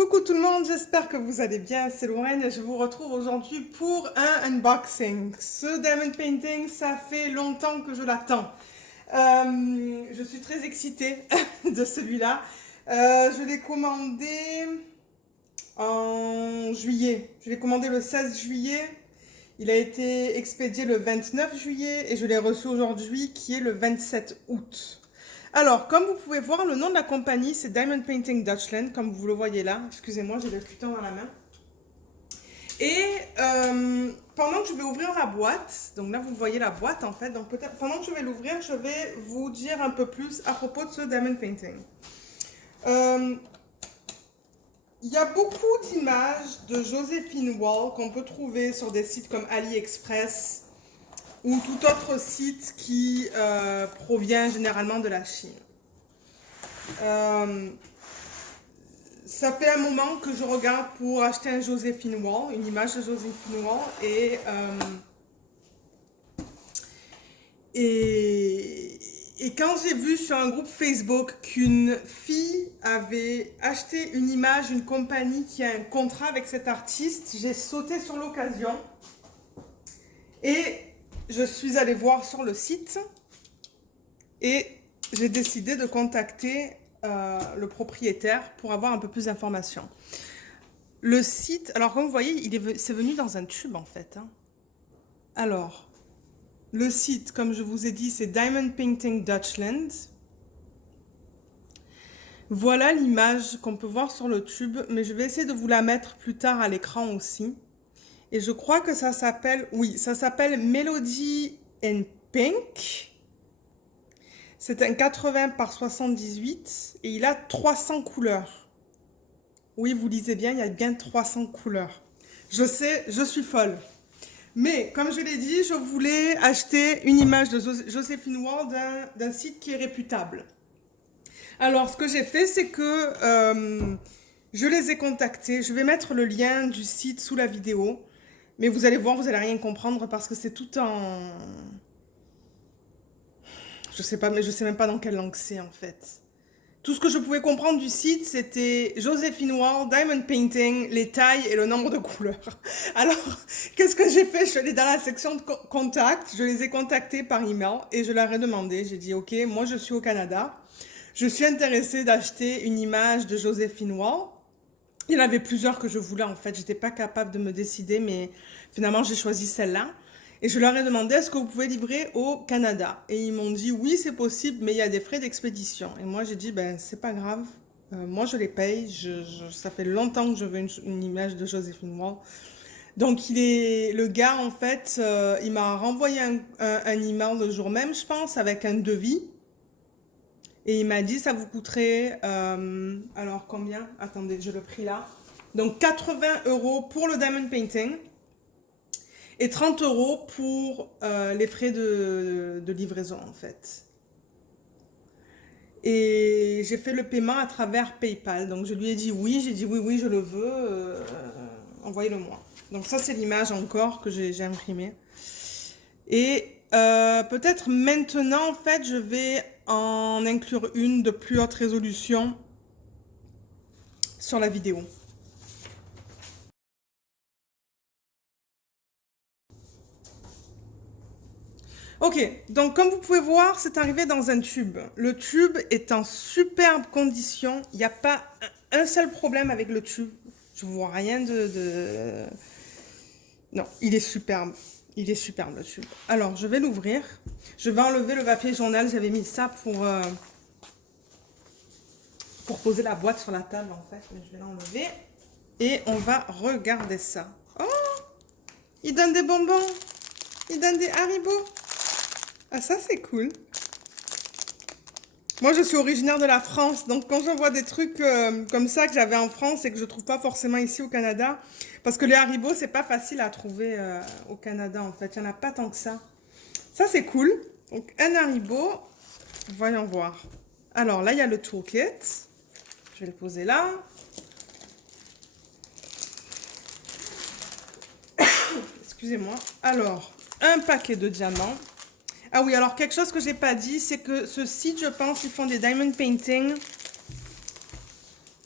Coucou tout le monde, j'espère que vous allez bien, c'est Lorraine et je vous retrouve aujourd'hui pour un unboxing. Ce diamond painting, ça fait longtemps que je l'attends. Je suis très excitée de celui-là. Je l'ai commandé en juillet. Je l'ai commandé le 16 juillet. Il a été expédié le 29 juillet et je l'ai reçu aujourd'hui qui est le 27 août. Alors, comme vous pouvez voir, le nom de la compagnie, c'est Diamond Painting Dutchland, comme vous le voyez là. Excusez-moi, j'ai le cutter dans la main. Et pendant que je vais ouvrir la boîte, donc là vous voyez la boîte en fait, donc peut-être pendant que je vais l'ouvrir, je vais vous dire un peu plus à propos de ce Diamond Painting. Il y a beaucoup d'images de Joséphine Wall qu'on peut trouver sur des sites comme AliExpress ou tout autre site qui provient généralement de la Chine. Ça fait un moment que je regarde pour acheter un Joséphine Wall, une image de Joséphine Wall, et quand j'ai vu sur un groupe Facebook qu'une fille avait acheté une image, une compagnie qui a un contrat avec cet artiste, j'ai sauté sur l'occasion et je suis allée voir sur le site et j'ai décidé de contacter le propriétaire pour avoir un peu plus d'informations. Le site, alors comme vous voyez, c'est venu dans un tube en fait. Alors, le site, comme je vous ai dit, c'est Diamond Painting Dutchland. Voilà l'image qu'on peut voir sur le tube, mais je vais essayer de vous la mettre plus tard à l'écran aussi. Et je crois que ça s'appelle, oui, ça s'appelle Melody in Pink. C'est un 80 par 78 et il a 300 couleurs. Oui, vous lisez bien, il y a bien 300 couleurs. Je sais, je suis folle. Mais comme je l'ai dit, je voulais acheter une image de Joséphine Wall d'un site qui est réputable. Alors, ce que j'ai fait, c'est que je les ai contactés. Je vais mettre le lien du site sous la vidéo. Mais vous allez voir, vous n'allez rien comprendre parce que c'est tout en... Je sais pas, mais je sais même pas dans quelle langue c'est en fait. Tout ce que je pouvais comprendre du site, c'était Joséphine Wall, Diamond Painting, les tailles et le nombre de couleurs. Alors, qu'est-ce que j'ai fait? Je suis allée dans la section de contact, je les ai contactés par email et je leur ai demandé, j'ai dit, ok, moi je suis au Canada, je suis intéressée d'acheter une image de Joséphine Wall. Il y en avait plusieurs que je voulais en fait, j'étais pas capable de me décider, mais finalement j'ai choisi celle-là. Et je leur ai demandé, est-ce que vous pouvez livrer au Canada? Et ils m'ont dit, oui, c'est possible, mais il y a des frais d'expédition. Et moi, j'ai dit, ben, c'est pas grave. Moi, je les paye. Ça fait longtemps que je veux une image de Joséphine Wall. Donc, le gars, en fait, il m'a renvoyé un email le jour même, je pense, avec un devis. Et il m'a dit, ça vous coûterait, alors combien? Attendez, j'ai le prix là. Donc, 80 € pour le Diamond Painting. Et 30 € pour les frais de livraison en fait. Et j'ai fait le paiement à travers PayPal. Donc je lui ai dit oui, j'ai dit oui, oui, je le veux, envoyez-le-moi. Donc ça c'est l'image encore que j'ai imprimée. Et peut-être maintenant en fait je vais en inclure une de plus haute résolution sur la vidéo. Ok, donc comme vous pouvez voir, c'est arrivé dans un tube. Le tube est en superbe condition. Il n'y a pas un seul problème avec le tube. Je vois rien de... Non, il est superbe. Il est superbe le tube. Alors, je vais l'ouvrir. Je vais enlever le papier journal. J'avais mis ça pour poser la boîte sur la table en fait. Mais je vais l'enlever. Et on va regarder ça. Oh! Il donne des bonbons. Il donne des Haribo. Ah, ça, c'est cool. Moi, je suis originaire de la France, donc quand je vois des trucs comme ça que j'avais en France et que je trouve pas forcément ici au Canada, parce que les Haribo, c'est pas facile à trouver au Canada, en fait. Il n'y en a pas tant que ça. Ça, c'est cool. Donc, un Haribo. Voyons voir. Alors, là, il y a le toolkit. Je vais le poser là. Excusez-moi. Alors, un paquet de diamants. Ah oui, alors quelque chose que j'ai pas dit, c'est que ce site, je pense, ils font des diamond painting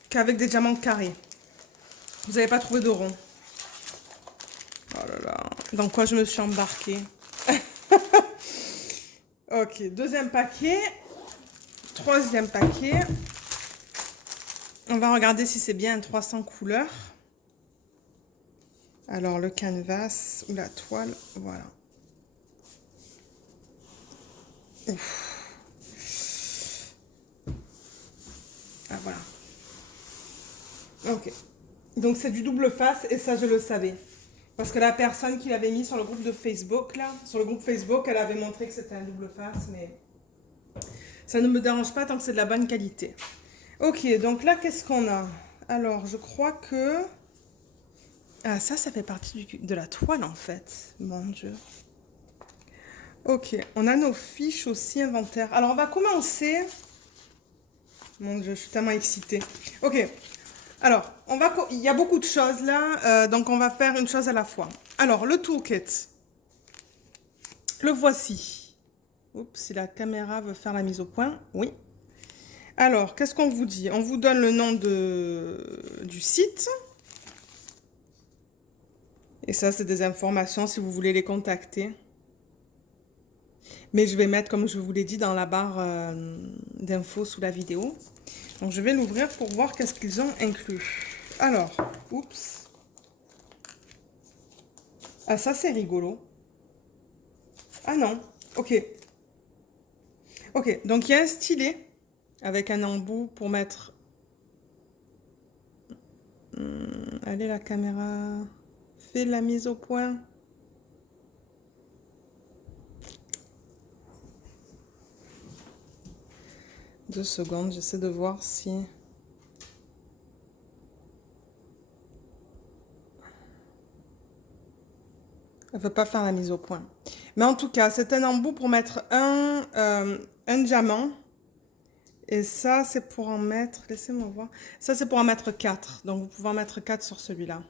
qu'avec des diamants carrés. Vous n'avez pas trouvé de rond. Oh là là. Dans quoi je me suis embarquée? Ok, deuxième paquet. Troisième paquet. On va regarder si c'est bien 300 couleurs. Alors, le canvas ou la toile, voilà. Ouf. Ah, voilà. Ok. Donc, c'est du double face et ça, je le savais. Parce que la personne qui l'avait mis sur le groupe de Facebook, là, sur le groupe Facebook, elle avait montré que c'était un double face, mais ça ne me dérange pas tant que c'est de la bonne qualité. Ok, donc là, qu'est-ce qu'on a? Alors, je crois que... Ah, ça fait partie de la toile, en fait. Mon Dieu. Ok, on a nos fiches aussi inventaire. Alors, on va commencer... Mon Dieu, je suis tellement excitée. Ok, alors, il y a beaucoup de choses là, donc on va faire une chose à la fois. Alors, le toolkit. Le voici. Oups, si la caméra veut faire la mise au point. Oui. Alors, qu'est-ce qu'on vous dit? On vous donne le nom du site. Et ça, c'est des informations si vous voulez les contacter. Mais je vais mettre, comme je vous l'ai dit, dans la barre d'infos sous la vidéo. Donc, je vais l'ouvrir pour voir qu'est-ce qu'ils ont inclus. Alors, oups. Ah, ça, c'est rigolo. Ah non, ok. Ok, donc il y a un stylet avec un embout pour mettre... allez, la caméra... Fais la mise au point. Deux secondes, j'essaie de voir si... Elle ne veut pas faire la mise au point. Mais en tout cas, c'est un embout pour mettre un diamant. Et ça, c'est pour en mettre... Laissez-moi voir. Ça, c'est pour en mettre 4. Donc, vous pouvez en mettre 4 sur celui-là.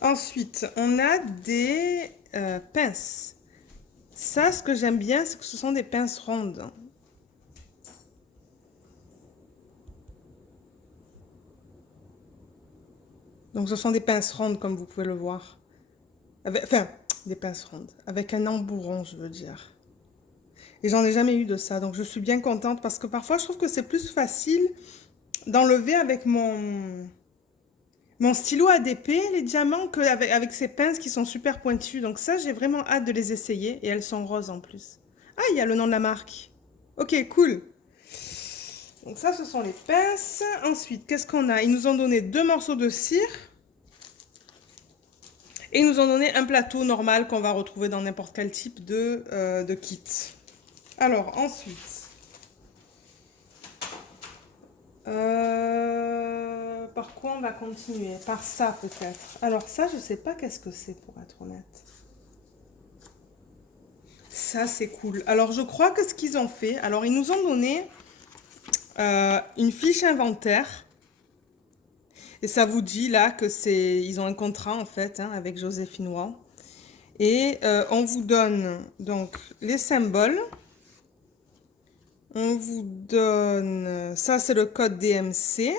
Ensuite, on a des pinces. Ça, ce que j'aime bien, c'est que ce sont des pinces rondes. Donc, ce sont des pinces rondes, comme vous pouvez le voir. Enfin, des pinces rondes. Avec un embout rond, je veux dire. Et j'en ai jamais eu de ça. Donc, je suis bien contente parce que parfois, je trouve que c'est plus facile d'enlever avec mon stylo ADP les diamants qu'avec ces pinces qui sont super pointues. Donc, ça, j'ai vraiment hâte de les essayer. Et elles sont roses en plus. Ah, il y a le nom de la marque. Ok, cool. Donc ça, ce sont les pinces. Ensuite, qu'est-ce qu'on a? Ils nous ont donné 2 morceaux de cire. Et ils nous ont donné un plateau normal qu'on va retrouver dans n'importe quel type de kit. Alors, ensuite... par quoi on va continuer? Par ça, peut-être. Alors ça, je sais pas qu'est-ce que c'est, pour être honnête. Ça, c'est cool. Alors, je crois que ce qu'ils ont fait... Alors, ils nous ont donné... une fiche inventaire. Et ça vous dit là que ils ont un contrat en fait hein, avec Joséphine Wall. Et on vous donne donc les symboles. On vous donne, ça c'est le code DMC.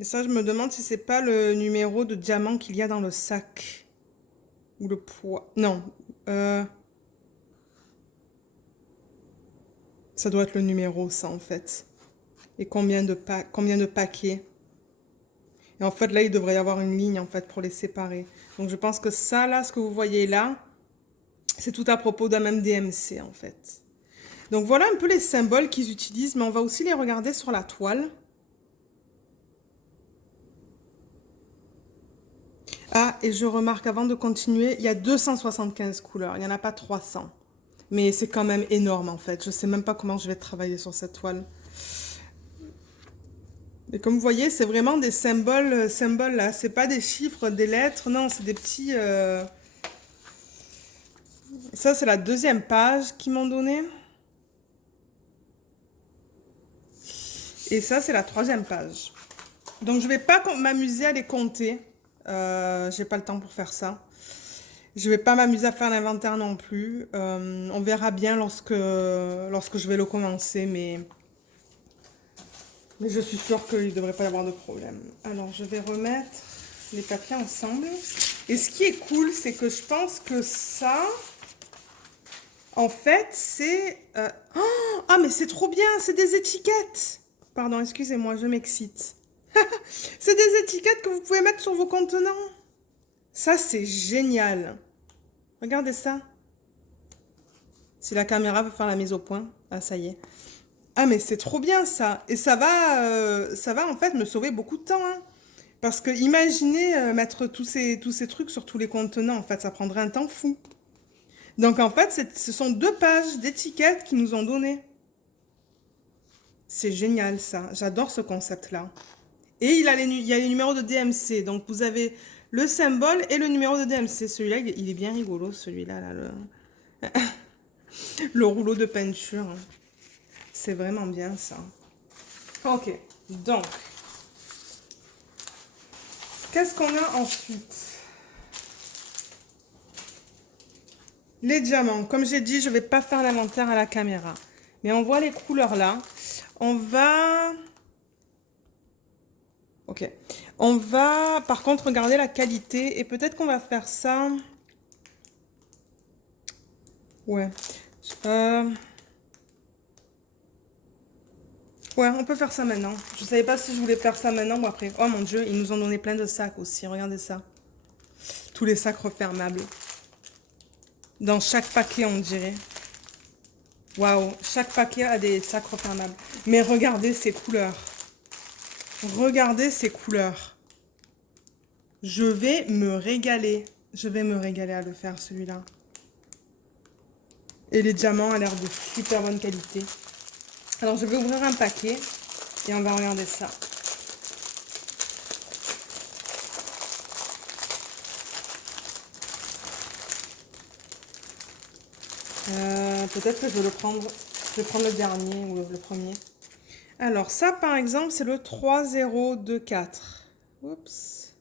Et ça je me demande si c'est pas le numéro de diamant qu'il y a dans le sac. Ou le poids. Non. Ça doit être le numéro, ça, en fait. Et combien de paquets. Et en fait, là, il devrait y avoir une ligne, en fait, pour les séparer. Donc, je pense que ça, là, ce que vous voyez là, c'est tout à propos d'un même DMC, en fait. Donc, voilà un peu les symboles qu'ils utilisent, mais on va aussi les regarder sur la toile. Ah, et je remarque, avant de continuer, il y a 275 couleurs. Il n'y en a pas 300. Mais c'est quand même énorme, en fait. Je ne sais même pas comment je vais travailler sur cette toile. Et comme vous voyez, c'est vraiment des symboles là. C'est pas des chiffres, des lettres. Non, c'est des petits... Ça, c'est la deuxième page qu'ils m'ont donné. Et ça, c'est la troisième page. Donc, je vais pas m'amuser à les compter. J'ai pas le temps pour faire ça. Je vais pas m'amuser à faire l'inventaire non plus. On verra bien lorsque je vais le commencer, mais je suis sûre qu'il ne devrait pas y avoir de problème. Alors, je vais remettre les papiers ensemble. Et ce qui est cool, c'est que je pense que ça, en fait, c'est... Oh, ah, mais c'est trop bien, c'est des étiquettes. Pardon, excusez-moi, je m'excite. C'est des étiquettes que vous pouvez mettre sur vos contenants. Ça, c'est génial. Regardez ça. Si la caméra veut faire la mise au point. Ah, ça y est. Ah, mais c'est trop bien ça. Et ça va en fait me sauver beaucoup de temps, hein. Parce que imaginez mettre tous ces trucs sur tous les contenants. En fait, ça prendrait un temps fou. Donc en fait, ce sont 2 pages d'étiquettes qu'ils nous ont données. C'est génial ça. J'adore ce concept-là. Et il y a les numéros de DMC. Donc vous avez le symbole et le numéro de DMC. Celui-là, il est bien rigolo, celui-là, là, le rouleau de peinture. C'est vraiment bien ça. Ok, donc, qu'est-ce qu'on a ensuite? Les diamants. Comme j'ai dit, je ne vais pas faire l'inventaire à la caméra. Mais on voit les couleurs là. On va... Ok. On va, par contre, regarder la qualité. Et peut-être qu'on va faire ça... Ouais. Ouais, on peut faire ça maintenant. Je savais pas si je voulais faire ça maintenant ou après. Oh mon Dieu, ils nous ont donné plein de sacs aussi. Regardez ça. Tous les sacs refermables. Dans chaque paquet, on dirait. Waouh, chaque paquet a des sacs refermables. Mais regardez ces couleurs. Regardez ces couleurs. Je vais me régaler. Je vais me régaler à le faire, celui-là. Et les diamants ont l'air de super bonne qualité. Alors, je vais ouvrir un paquet et on va regarder ça. Peut-être que je vais le prendre. Je vais prendre le dernier ou le premier. Alors, ça, par exemple, c'est le 3024. Oups.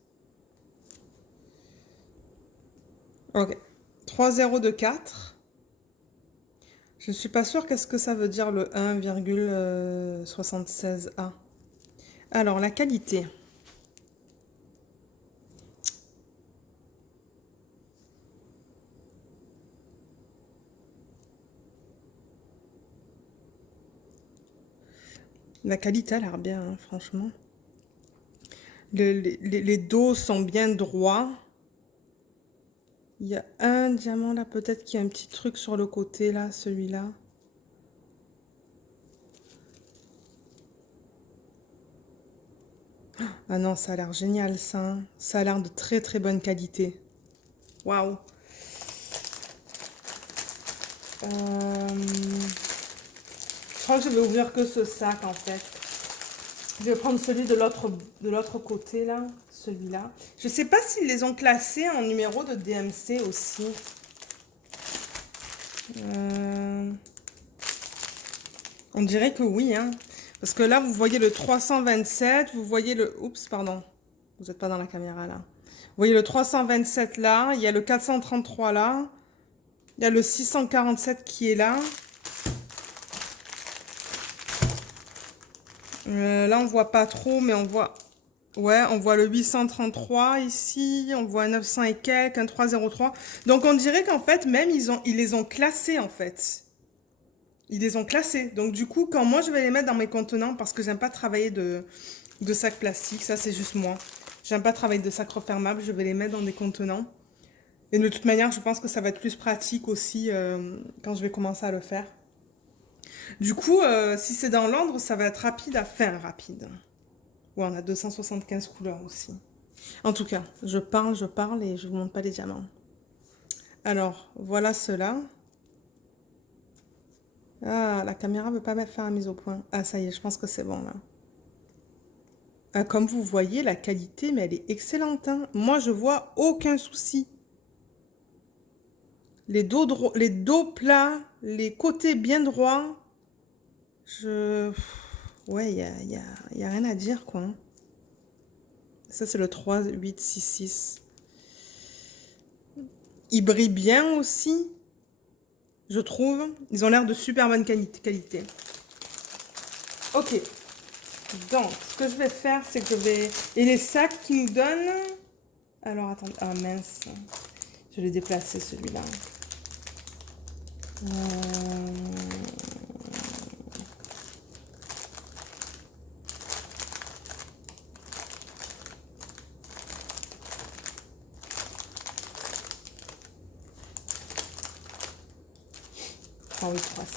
Ok. 3024. Je ne suis pas sûre qu'est-ce que ça veut dire le 1,76A. Alors, la qualité. La qualité a l'air bien, hein, franchement. Les dos sont bien droits. Il y a un diamant là, peut-être qu'il y a un petit truc sur le côté là, celui-là. Ah non, ça a l'air génial ça, hein. Ça a l'air de très très bonne qualité. Waouh. Je crois que je vais ouvrir que ce sac en fait. Je vais prendre celui de l'autre côté là, celui-là. Je sais pas s'ils les ont classés en numéro de DMC aussi. On dirait que oui, hein. Parce que là, vous voyez le 327, vous voyez le... Oups, pardon. Vous n'êtes pas dans la caméra là. Vous voyez le 327 là, il y a le 433 là, il y a le 647 qui est là. Là, on voit pas trop, mais on voit... Ouais, on voit le 833 ici, on voit un 900 et quelques, un 303. Donc, on dirait qu'en fait, même, ils les ont classés, en fait. Ils les ont classés. Donc, du coup, quand moi, je vais les mettre dans mes contenants, parce que j'aime pas travailler de sacs plastiques, ça, c'est juste moi. J'aime pas travailler de sacs refermables, je vais les mettre dans des contenants. Et de toute manière, je pense que ça va être plus pratique aussi quand je vais commencer à le faire. Du coup, si c'est dans l'ordre, ça va être rapide à faire, rapide. Ouais, on a 275 couleurs aussi. En tout cas, je parle et je vous montre pas les diamants. Alors, voilà ceux-là. Ah, la caméra veut pas me faire la mise au point. Ah, ça y est, je pense que c'est bon, là. Ah, comme vous voyez, la qualité, mais elle est excellente, hein. Moi, je vois aucun souci. Les dos plats, les côtés bien droits. Ouais, il y a rien à dire, quoi. Ça, c'est le 3, 8, 6, 6. Ils brillent bien aussi, je trouve. Ils ont l'air de super bonne qualité. Ok. Donc, ce que je vais faire, c'est que je vais... Et les sacs qui nous donnent... Alors, attendez. Ah, mince. Je vais déplacer celui-là. Ah oui, 3, 6.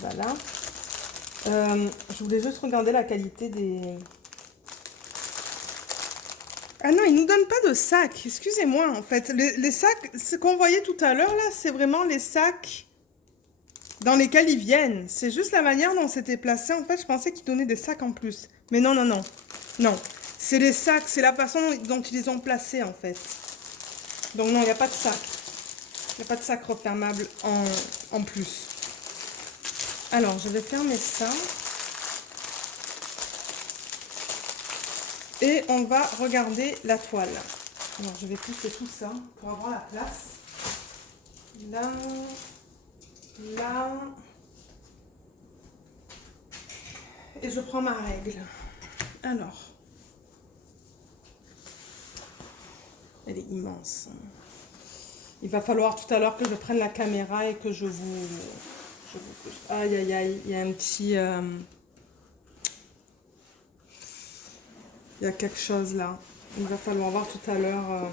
Voilà. Je voulais juste regarder la qualité des... Ah non, ils nous donnent pas de sacs. Excusez-moi, en fait. Les sacs, ce qu'on voyait tout à l'heure, là, c'est vraiment les sacs dans lesquels ils viennent. C'est juste la manière dont c'était placé. En fait, je pensais qu'ils donnaient des sacs en plus. Mais non, non, non. Non. C'est les sacs, c'est la façon dont ils les ont placés, en fait. Donc non, il n'y a pas de sac. Il n'y a pas de sac refermable en plus. Alors, je vais fermer ça. Et on va regarder la toile. Alors, je vais pousser tout ça pour avoir la place. Là, là. Et je prends ma règle. Alors. Elle est immense. Il va falloir tout à l'heure que je prenne la caméra et que je vous... Aïe, aïe, aïe. Il y a un petit... Il y a quelque chose là. Il va falloir voir tout à l'heure...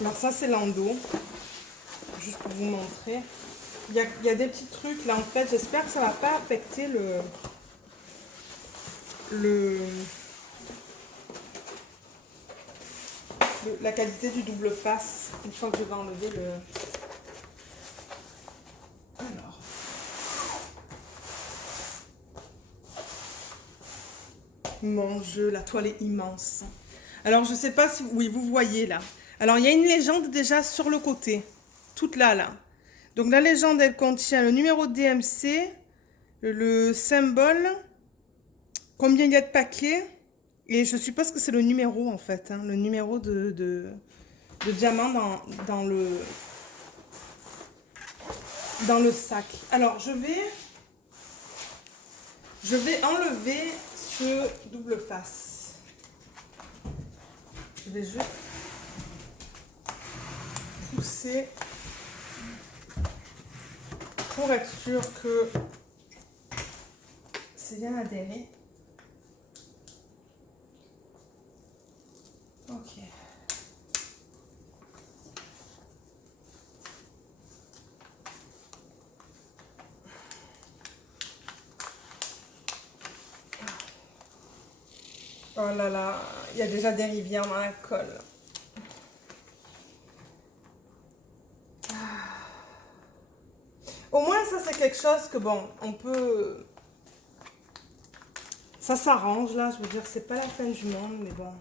Alors ça, c'est l'endos. Juste pour vous montrer. Il y a des petits trucs là, en fait. J'espère que ça ne va pas affecter la qualité du double face. Une fois que je vais enlever le... Alors... Mon Dieu, la toile est immense. Alors, je ne sais pas si... Oui, vous voyez là. Alors, il y a une légende déjà sur le côté. Toute là. Donc, la légende, elle contient le numéro de DMC, le symbole, combien il y a de paquets. Et je suppose que c'est le numéro, en fait. Hein, le numéro de diamant dans le sac. Alors, je vais enlever ce double face. Je vais juste pousser pour être sûr que c'est bien adhéré. Ok. Oh là là, il y a déjà des rivières dans la colle. Au moins, ça, c'est quelque chose que, bon, on peut... Ça s'arrange, là. Je veux dire, c'est pas la fin du monde, mais bon.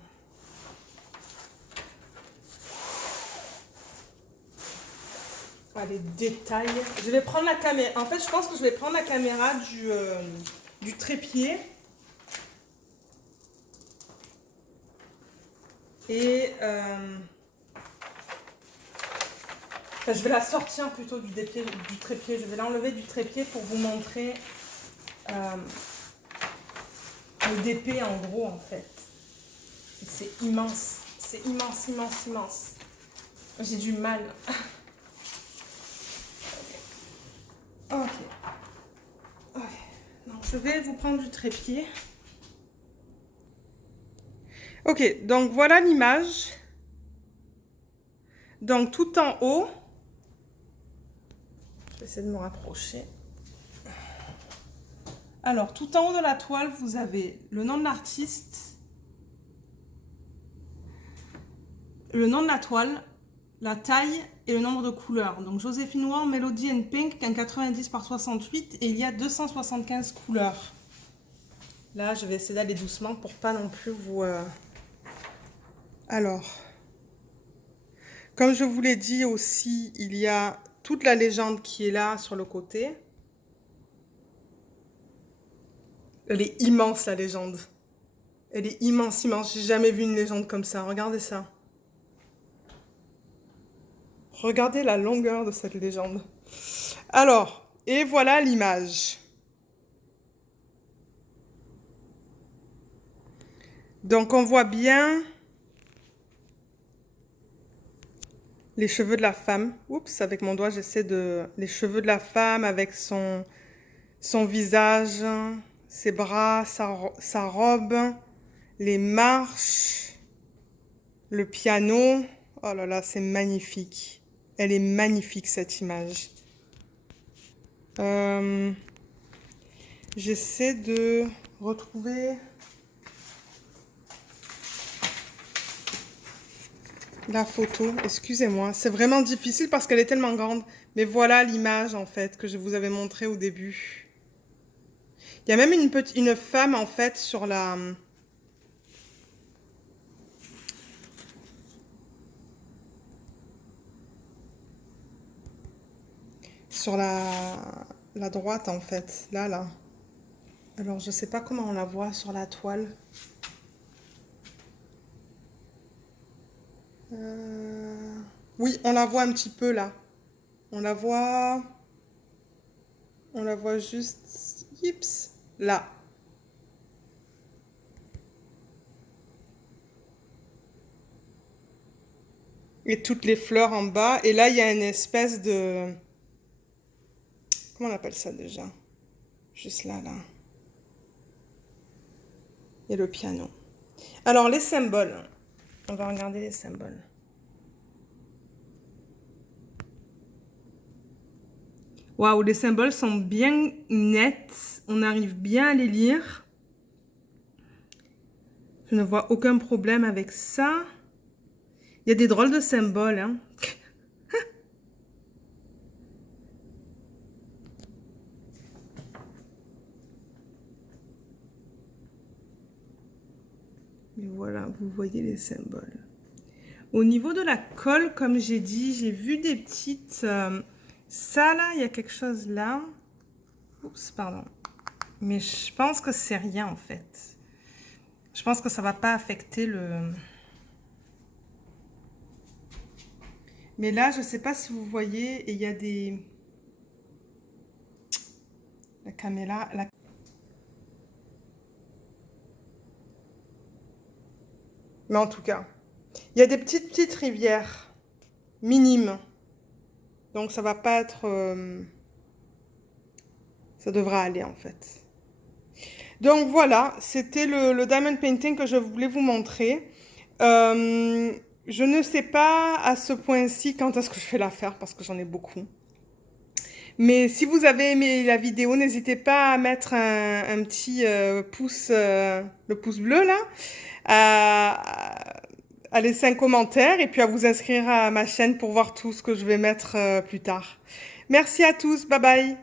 Ah, les détails. Je vais prendre la caméra. En fait, je pense que je vais prendre la caméra du trépied. Et... Enfin, je vais la sortir plutôt du trépied. Je vais l'enlever du trépied pour vous montrer le DP en gros en fait. C'est immense. C'est immense, immense, immense. J'ai du mal. Ok. Ok. Donc, je vais vous prendre du trépied. Ok, donc voilà l'image. Donc tout en haut. Je vais essayer de me rapprocher. Alors, tout en haut de la toile, vous avez le nom de l'artiste, le nom de la toile, la taille et le nombre de couleurs. Donc, Joséphine Ward, Melody and Pink, un 90 par 68 et il y a 275 couleurs. Là, je vais essayer d'aller doucement pour pas non plus vous... Alors, comme je vous l'ai dit aussi, il y a toute la légende qui est là sur le côté. Elle est immense, la légende. Elle est immense, immense. J'ai jamais vu une légende comme ça. Regardez ça. Regardez la longueur de cette légende. Alors, et voilà l'image. Donc on voit bien les cheveux de la femme. Oups, avec mon doigt, j'essaie de... Les cheveux de la femme avec son visage, ses bras, sa robe, les marches, le piano. Oh là là, c'est magnifique. Elle est magnifique, cette image. J'essaie de retrouver la photo. Excusez-moi, c'est vraiment difficile parce qu'elle est tellement grande. Mais voilà l'image, en fait, que je vous avais montrée au début. Il y a même une femme, en fait, sur la... Sur la droite, en fait. Là. Alors, je sais pas comment on la voit sur la toile. Oui, on la voit un petit peu, là. On la voit juste... Yips, là. Et toutes les fleurs en bas. Et là, il y a une espèce de... Comment on appelle ça déjà? Juste là. Et le piano. Alors, les symboles. On va regarder les symboles. Waouh, les symboles sont bien nets. On arrive bien à les lire. Je ne vois aucun problème avec ça. Il y a des drôles de symboles, hein. Et voilà, vous voyez les symboles. Au niveau de la colle, comme j'ai dit, j'ai vu des petites... ça, là, il y a quelque chose là. Oups, pardon. Mais je pense que c'est rien, en fait. Je pense que ça va pas affecter le... Mais là, je sais pas si vous voyez, et il y a des... La caméra... Mais en tout cas, il y a des petites rivières minimes. Donc ça va pas être... ça devra aller en fait. Donc voilà, c'était le diamond painting que je voulais vous montrer. Je ne sais pas à ce point-ci quand est-ce que je vais la faire parce que j'en ai beaucoup. Mais si vous avez aimé la vidéo, n'hésitez pas à mettre un petit pouce, le pouce bleu là, à laisser un commentaire et puis à vous inscrire à ma chaîne pour voir tout ce que je vais mettre plus tard. Merci à tous, bye bye.